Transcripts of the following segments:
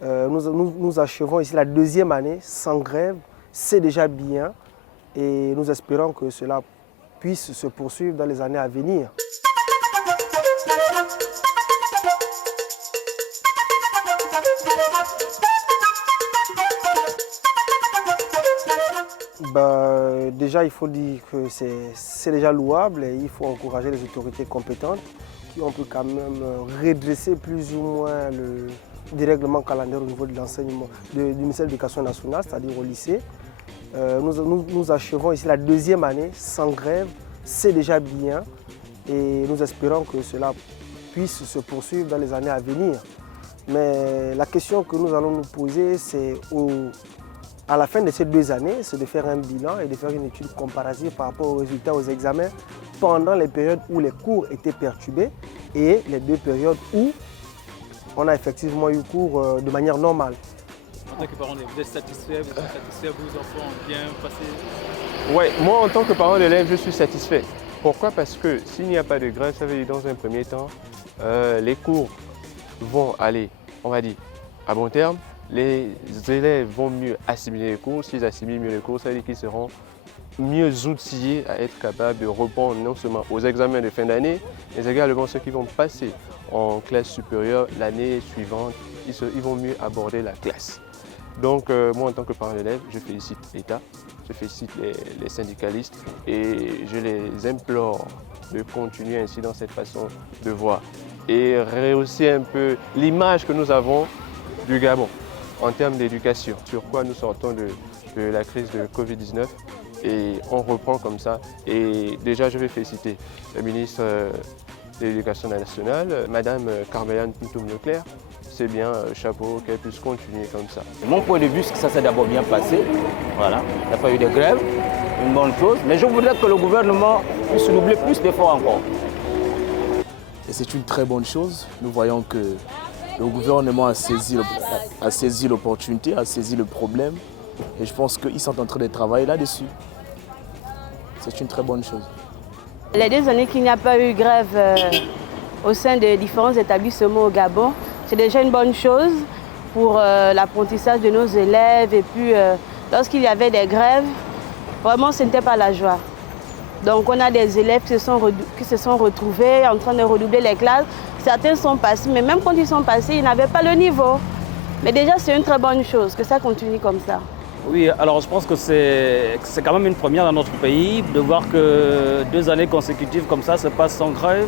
Nous achevons ici la deuxième année sans grève. C'est déjà bien et nous espérons que cela puisse se poursuivre dans les années à venir. Déjà, il faut dire que c'est déjà louable et il faut encourager les autorités compétentes qui ont pu quand même redresser plus ou moins le dérèglement calendaire au niveau de l'enseignement du ministère de l'Éducation nationale, c'est-à-dire au lycée. Nous achevons ici la deuxième année sans grève. C'est déjà bien et nous espérons que cela puisse se poursuivre dans les années à venir. Mais la question que nous allons nous poser, c'est à la fin de ces 2 années, c'est de faire un bilan et de faire une étude comparative par rapport aux résultats aux examens pendant les périodes où les cours étaient perturbés et les 2 périodes où on a effectivement eu cours de manière normale. En tant que parent, vous êtes satisfait, vos enfants ont bien passé? Oui, moi en tant que parent d'élève, je suis satisfait. Pourquoi? Parce que s'il n'y a pas de grève, ça veut dire dans un premier temps, les cours vont aller, on va dire, à bon terme. Les élèves vont mieux assimiler les cours. S'ils assimilent mieux les cours, ça veut dire qu'ils seront mieux outillés à être capables de répondre non seulement aux examens de fin d'année, mais également ceux qui vont passer en classe supérieure l'année suivante, ils vont mieux aborder la classe. Donc moi en tant que parent d'élève, je félicite l'État, je félicite les syndicalistes et je les implore de continuer ainsi dans cette façon de voir et rehausser un peu l'image que nous avons du Gabon en termes d'éducation, sur quoi nous sortons de la crise de Covid-19 et on reprend comme ça. Et déjà, je vais féliciter le ministre de l'Éducation nationale, Madame Carméliane Pintoum-Leclerc. C'est bien, chapeau, qu'elle puisse continuer comme ça. De mon point de vue, ça s'est d'abord bien passé. Voilà. Il n'y a pas eu de grève, une bonne chose. Mais je voudrais que le gouvernement puisse doubler plus d'efforts encore. Et c'est une très bonne chose. Nous voyons que le gouvernement a saisi l'opportunité, a saisi le problème. Et je pense qu'ils sont en train de travailler là-dessus. C'est une très bonne chose. Les 2 années qu'il n'y a pas eu grève au sein des différents établissements au Gabon, c'est déjà une bonne chose pour l'apprentissage de nos élèves. Et puis, lorsqu'il y avait des grèves, vraiment, ce n'était pas la joie. Donc, on a des élèves qui se sont retrouvés en train de redoubler les classes. Certains sont passés, mais même quand ils sont passés, ils n'avaient pas le niveau. Mais déjà, c'est une très bonne chose que ça continue comme ça. Oui, alors je pense que c'est quand même une première dans notre pays de voir que 2 années consécutives comme ça se passent sans grève.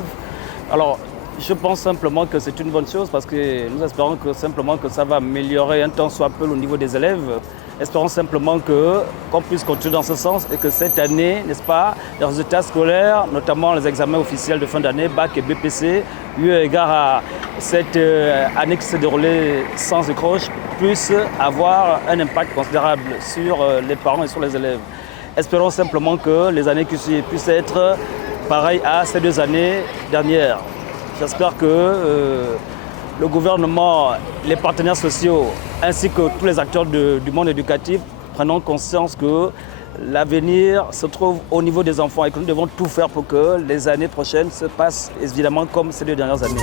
Alors, je pense simplement que c'est une bonne chose parce que nous espérons que ça va améliorer un tant soit peu au niveau des élèves. Espérons simplement qu'on puisse continuer dans ce sens et que cette année, n'est-ce pas, les résultats scolaires, notamment les examens officiels de fin d'année, bac et BPC, eu égard à cette année qui s'est déroulée sans accroche, puissent avoir un impact considérable sur les parents et sur les élèves. Espérons simplement que les années qui suivent puissent être pareilles à ces 2 années dernières. J'espère que le gouvernement, les partenaires sociaux ainsi que tous les acteurs du monde éducatif prennent conscience que l'avenir se trouve au niveau des enfants et que nous devons tout faire pour que les années prochaines se passent évidemment comme ces 2 dernières années.